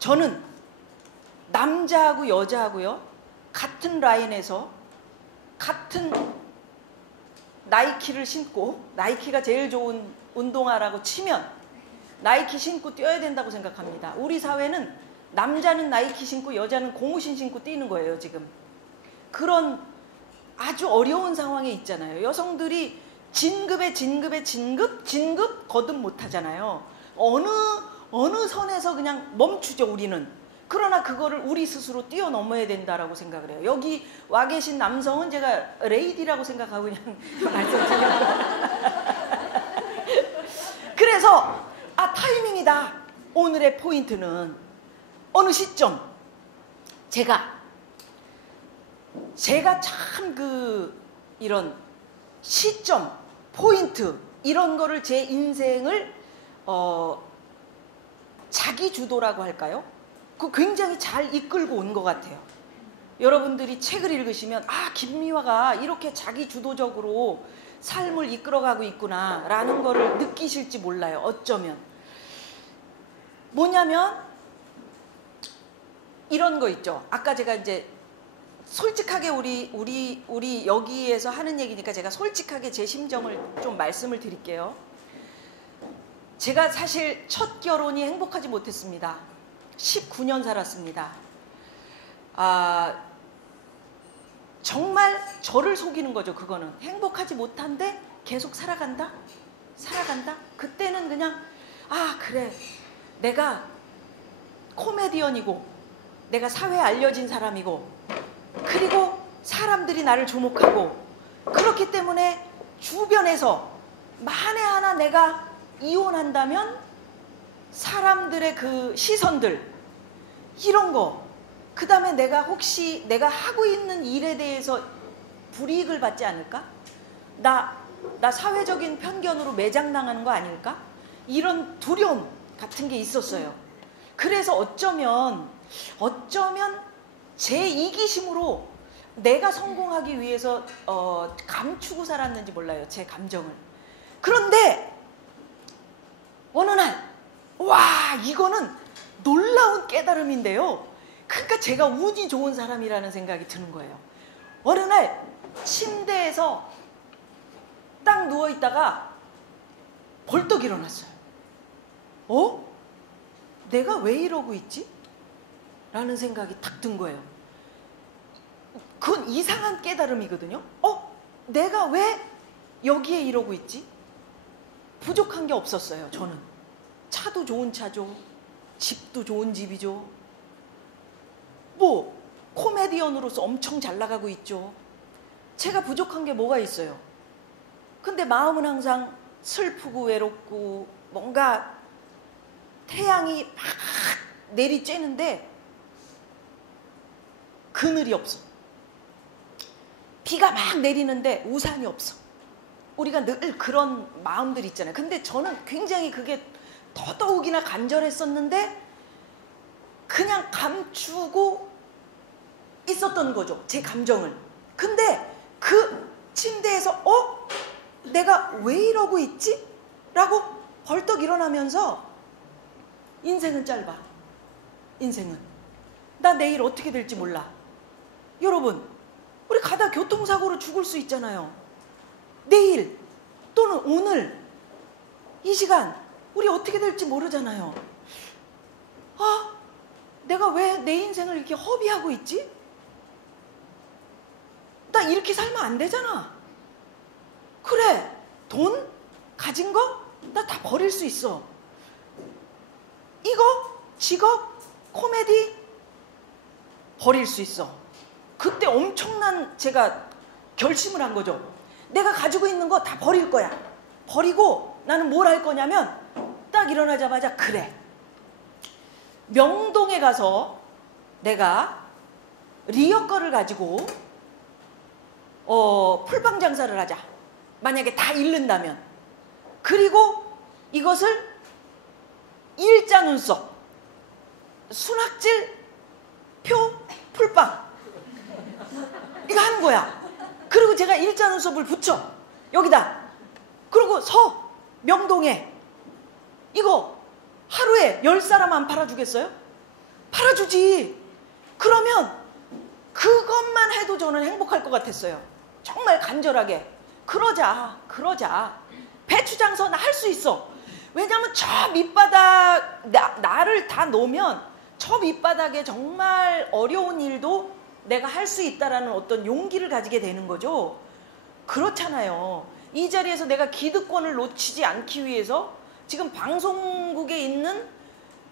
저는 남자하고 여자하고요. 같은 라인에서 같은 나이키를 신고 나이키가 제일 좋은 운동화라고 치면 나이키 신고 뛰어야 된다고 생각합니다. 우리 사회는 남자는 나이키 신고 여자는 고무신 신고 뛰는 거예요, 지금. 그런 아주 어려운 상황에 있잖아요. 여성들이 진급에 진급에 진급 진급 거듭 못 하잖아요. 어느 어느 선에서 그냥 멈추죠, 우리는. 그러나 그거를 우리 스스로 뛰어넘어야 된다라고 생각을 해요. 여기 와 계신 남성은 제가 레이디라고 생각하고 그냥 말씀드려요. 그래서 아 타이밍이다. 오늘의 포인트는 어느 시점 제가 제가 참 그 이런 시점 포인트 이런 거를 제 인생을 어 자기 주도라고 할까요? 그 굉장히 잘 이끌고 온 것 같아요. 여러분들이 책을 읽으시면 아 김미화가 이렇게 자기 주도적으로 삶을 이끌어가고 있구나라는 거를 느끼실지 몰라요. 어쩌면 뭐냐면 이런 거 있죠. 아까 제가 이제 솔직하게 우리 우리 우리 여기에서 하는 얘기니까 제가 솔직하게 제 심정을 좀 말씀을 드릴게요. 제가 사실 첫 결혼이 행복하지 못했습니다. 19년 살았습니다. 아, 정말 저를 속이는 거죠, 그거는. 행복하지 못한데 계속 살아간다? 살아간다? 그때는 그냥, 아, 그래. 내가 코미디언이고, 내가 사회에 알려진 사람이고, 그리고 사람들이 나를 주목하고, 그렇기 때문에 주변에서 만에 하나 내가 이혼한다면 사람들의 그 시선들, 이런 거. 그 다음에 내가 혹시 내가 하고 있는 일에 대해서 불이익을 받지 않을까? 나, 나 사회적인 편견으로 매장당하는 거 아닐까? 이런 두려움 같은 게 있었어요. 그래서 어쩌면, 어쩌면 제 이기심으로 내가 성공하기 위해서 어, 감추고 살았는지 몰라요. 제 감정을. 그런데 어느 날, 와, 이거는 놀라운 깨달음인데요. 그러니까 제가 운이 좋은 사람이라는 생각이 드는 거예요. 어느 날 침대에서 딱 누워 있다가 벌떡 일어났어요. 어? 내가 왜 이러고 있지? 라는 생각이 탁든 거예요. 그건 이상한 깨달음이거든요. 어? 내가 왜 여기에 이러고 있지? 부족한 게 없었어요, 저는. 차도 좋은 차죠. 집도 좋은 집이죠. 뭐 코미디언으로서 엄청 잘 나가고 있죠. 제가 부족한 게 뭐가 있어요? 근데 마음은 항상 슬프고 외롭고 뭔가 태양이 막 내리쬐는데 그늘이 없어. 비가 막 내리는데 우산이 없어. 우리가 늘 그런 마음들 있잖아요. 근데 저는 굉장히 그게 더더욱이나 간절했었는데 그냥 감추고 있었던 거죠. 제 감정을. 근데 그 침대에서 어? 내가 왜 이러고 있지? 라고 벌떡 일어나면서 인생은 짧아. 인생은. 나 내일 어떻게 될지 몰라. 여러분, 우리 가다 교통사고로 죽을 수 있잖아요. 내일 또는 오늘 이 시간 우리 어떻게 될지 모르잖아요. 아, 내가 왜 내 인생을 이렇게 허비하고 있지? 나 이렇게 살면 안 되잖아. 그래, 돈 가진 거 나 다 버릴 수 있어. 이거 직업 코미디 버릴 수 있어. 그때 엄청난 제가 결심을 한 거죠. 내가 가지고 있는 거 다 버릴 거야. 버리고 나는 뭘 할 거냐면 딱 일어나자마자 그래. 명동에 가서 내가 리어커를 가지고 어, 풀빵 장사를 하자. 만약에 다 잃는다면. 그리고 이것을 일자 눈썹, 순학질, 표, 풀빵. 이거 하는 거야. 그리고 제가 일자 눈썹을 붙여. 여기다. 그리고 서. 명동에. 이거 하루에 열 사람 안 팔아주겠어요? 팔아주지. 그러면 그것만 해도 저는 행복할 것 같았어요. 정말 간절하게. 그러자, 그러자. 배추 장사 나할수 있어. 왜냐면 저 밑바닥, 나, 나를 다 놓으면 저 밑바닥에 정말 어려운 일도 내가 할 수 있다라는 어떤 용기를 가지게 되는 거죠. 그렇잖아요. 이 자리에서 내가 기득권을 놓치지 않기 위해서 지금 방송국에 있는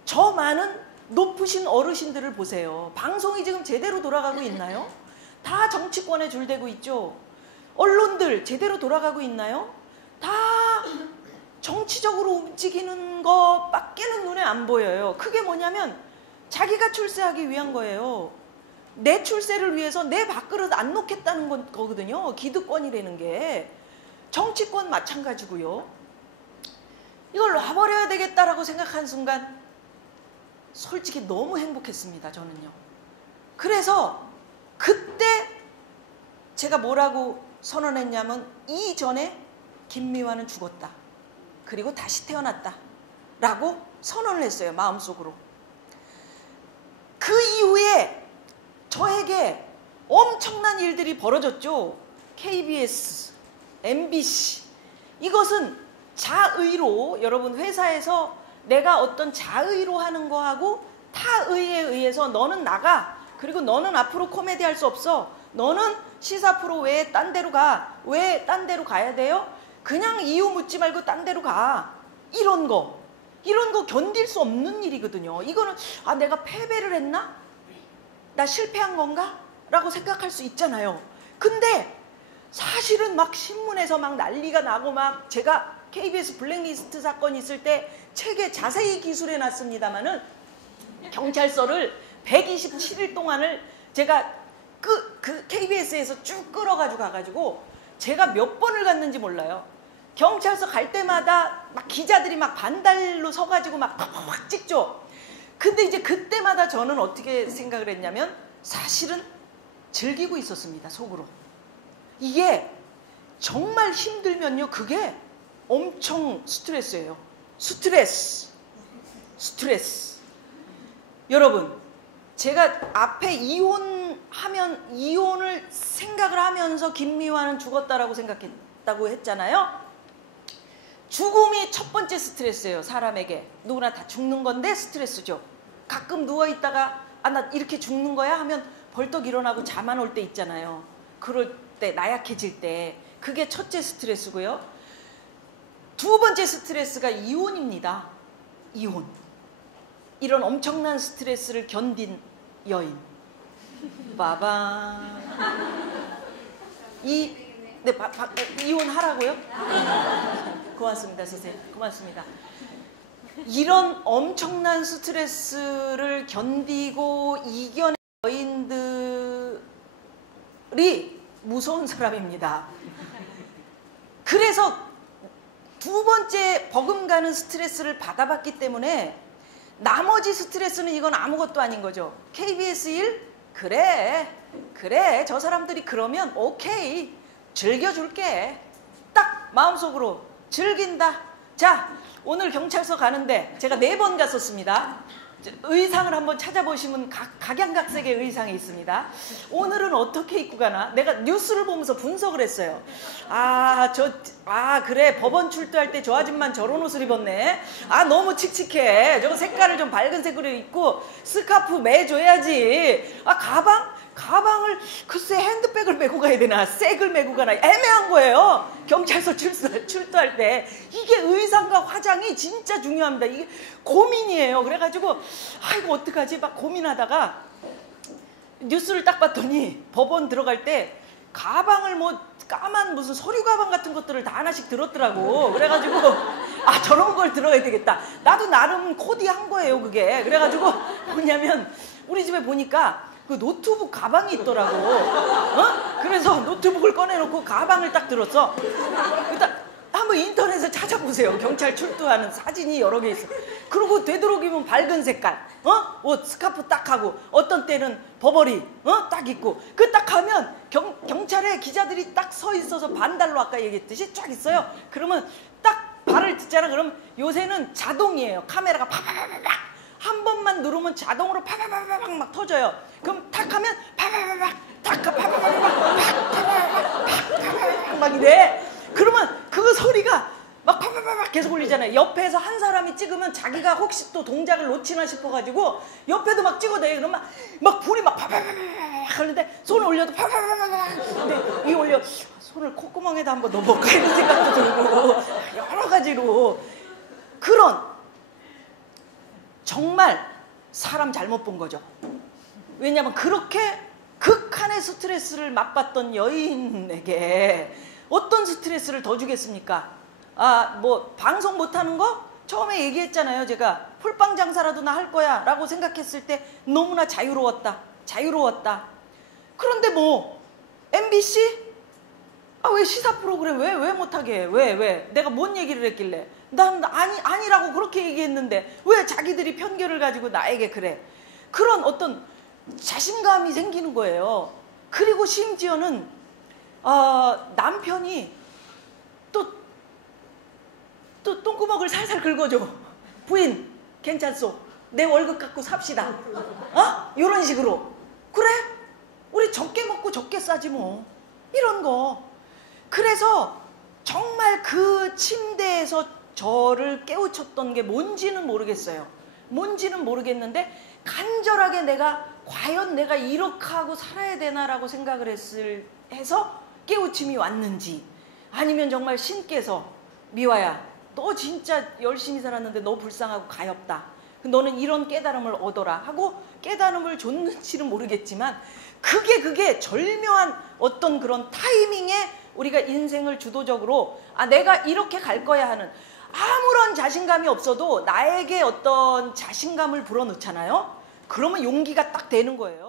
저 많은 높으신 어르신들을 보세요. 방송이 지금 제대로 돌아가고 있나요? 다 정치권에 줄대고 있죠. 언론들 제대로 돌아가고 있나요? 다 정치적으로 움직이는 것밖에는 눈에 안 보여요. 그게 뭐냐면 자기가 출세하기 위한 거예요. 내 출세를 위해서 내 밥그릇 안 놓겠다는 거거든요. 기득권이라는 게. 정치권 마찬가지고요. 이걸 놔버려야 되겠다라고 생각한 순간 솔직히 너무 행복했습니다. 저는요. 그래서 그때 제가 뭐라고 선언했냐면 이전에 김미화는 죽었다. 그리고 다시 태어났다. 라고 선언을 했어요. 마음속으로. 그 이후에 저에게 엄청난 일들이 벌어졌죠. KBS, MBC. 이것은 자의로 여러분 회사에서 내가 어떤 자의로 하는 거하고 타의에 의해서 너는 나가. 그리고 너는 앞으로 코미디 할 수 없어. 너는 시사 프로 왜 딴 데로 가? 왜 딴 데로 가야 돼요? 그냥 이유 묻지 말고 딴 데로 가. 이런 거. 이런 거 견딜 수 없는 일이거든요. 이거는 아 내가 패배를 했나? 나 실패한 건가? 라고 생각할 수 있잖아요. 근데 사실은 막 신문에서 막 난리가 나고 막 제가 KBS 블랙리스트 사건 있을 때 책에 자세히 기술해 놨습니다마는 경찰서를 127일 동안을 제가 그, 그 KBS에서 쭉 끌어가지고 가가지고 제가 몇 번을 갔는지 몰라요. 경찰서 갈 때마다 막 기자들이 막 반달로 서가지고 막 팍팍 찍죠. 근데 이제 그때마다 저는 어떻게 생각을 했냐면 사실은 즐기고 있었습니다. 속으로. 이게 정말 힘들면요. 그게 엄청 스트레스예요. 스트레스. 스트레스. 여러분, 제가 앞에 이혼하면 이혼을 생각을 하면서 김미화는 죽었다라고 생각했다고 했잖아요. 죽음이 첫 번째 스트레스예요. 사람에게 누구나 다 죽는 건데 스트레스죠. 가끔 누워 있다가 아 나 이렇게 죽는 거야 하면 벌떡 일어나고 잠 안 올 때 있잖아요. 그럴 때 나약해질 때 그게 첫째 스트레스고요. 두 번째 스트레스가 이혼입니다. 이혼. 이런 엄청난 스트레스를 견딘 여인. 빠바. 이, 네, 바, 바, 이혼하라고요? 고맙습니다, 선생님. 고맙습니다. 이런 엄청난 스트레스를 견디고 이겨낸 여인들이 무서운 사람입니다. 그래서 두 번째 버금가는 스트레스를 받아봤기 때문에 나머지 스트레스는 이건 아무것도 아닌 거죠. KBS 일? 그래. 그래. 저 사람들이 그러면 오케이. 즐겨줄게. 딱 마음속으로 즐긴다. 자, 오늘 경찰서 가는데 제가 네 번 갔었습니다. 의상을 한번 찾아보시면 각, 각양각색의 의상이 있습니다. 오늘은 어떻게 입고 가나? 내가 뉴스를 보면서 분석을 했어요. 아, 저, 아, 그래. 법원 출두할 때 저 아줌만 저런 옷을 입었네. 아, 너무 칙칙해. 저거 색깔을 좀 밝은 색으로 입고 스카프 매줘야지. 아, 가방? 가방을 글쎄 핸드백을 메고 가야 되나 색을 메고 가나 애매한 거예요. 경찰서 출두, 출두할 때 이게 의상과 화장이 진짜 중요합니다. 이게 고민이에요. 그래가지고 아 이거 어떡하지 막 고민하다가 뉴스를 딱 봤더니 법원 들어갈 때 가방을 뭐 까만 무슨 서류 가방 같은 것들을 다 하나씩 들었더라고. 그래가지고 아 저런 걸 들어야 되겠다. 나도 나름 코디 한 거예요 그게. 그래가지고 뭐냐면 우리 집에 보니까 그 노트북 가방이 있더라고. 어? 그래서 노트북을 꺼내놓고 가방을 딱 들었어. 일단 한번 인터넷에 찾아보세요. 경찰 출두하는 사진이 여러 개 있어. 그리고 되도록이면 밝은 색깔, 어? 옷 스카프 딱 하고 어떤 때는 버버리, 어? 딱 입고 그 딱 하면 경, 경찰에 기자들이 딱 서 있어서 반달로 아까 얘기했듯이 쫙 있어요. 그러면 딱 발을 듣잖아. 그럼 요새는 자동이에요. 카메라가 팍팍팍팍 한 번만 누르면 자동으로 파바바바박 막 터져요. 그럼 탁 하면 파바바박 탁 파바바박 막 이래. 그러면 그 소리가 막 파바바박 계속 울리잖아요. 옆에서 한 사람이 찍으면 자기가 혹시 또 동작을 놓치나 싶어가지고 옆에도 막 찍어대요. 그러면 막 불이 막 파바바박 하는데 손을 올려도 파바바박 근데 이 올려 손을 콧구멍에다 한번 넣어볼까 이런 생각도 들고 여러 가지로 그런 정말 사람 잘못 본 거죠. 왜냐하면 그렇게 극한의 스트레스를 맛봤던 여인에게 어떤 스트레스를 더 주겠습니까? 아, 뭐 방송 못 하는 거 처음에 얘기했잖아요. 제가 풀빵 장사라도 나 할 거야 라고 생각했을 때 너무나 자유로웠다. 자유로웠다. 그런데 뭐 MBC 아 왜 시사 프로그램 왜 왜 못하게 해? 왜 왜? 내가 뭔 얘기를 했길래? 난 아니 아니라고 그렇게 얘기했는데 왜 자기들이 편견을 가지고 나에게 그래? 그런 어떤 자신감이 생기는 거예요. 그리고 심지어는 어, 남편이 또 또 똥구멍을 살살 긁어줘. 부인 괜찮소? 내 월급 갖고 삽시다. 어? 이런 식으로. 그래? 우리 적게 먹고 적게 싸지 뭐. 이런 거. 그래서 정말 그 침대에서 저를 깨우쳤던 게 뭔지는 모르겠어요. 뭔지는 모르겠는데 간절하게 내가 과연 내가 이렇게 하고 살아야 되나라고 생각을 했을 해서 깨우침이 왔는지 아니면 정말 신께서 미화야 너 진짜 열심히 살았는데 너 불쌍하고 가엾다. 너는 이런 깨달음을 얻어라 하고 깨달음을 줬는지는 모르겠지만 그게 그게 절묘한 어떤 그런 타이밍에 우리가 인생을 주도적으로 아 내가 이렇게 갈 거야 하는 아무런 자신감이 없어도 나에게 어떤 자신감을 불어넣잖아요. 그러면 용기가 딱 되는 거예요.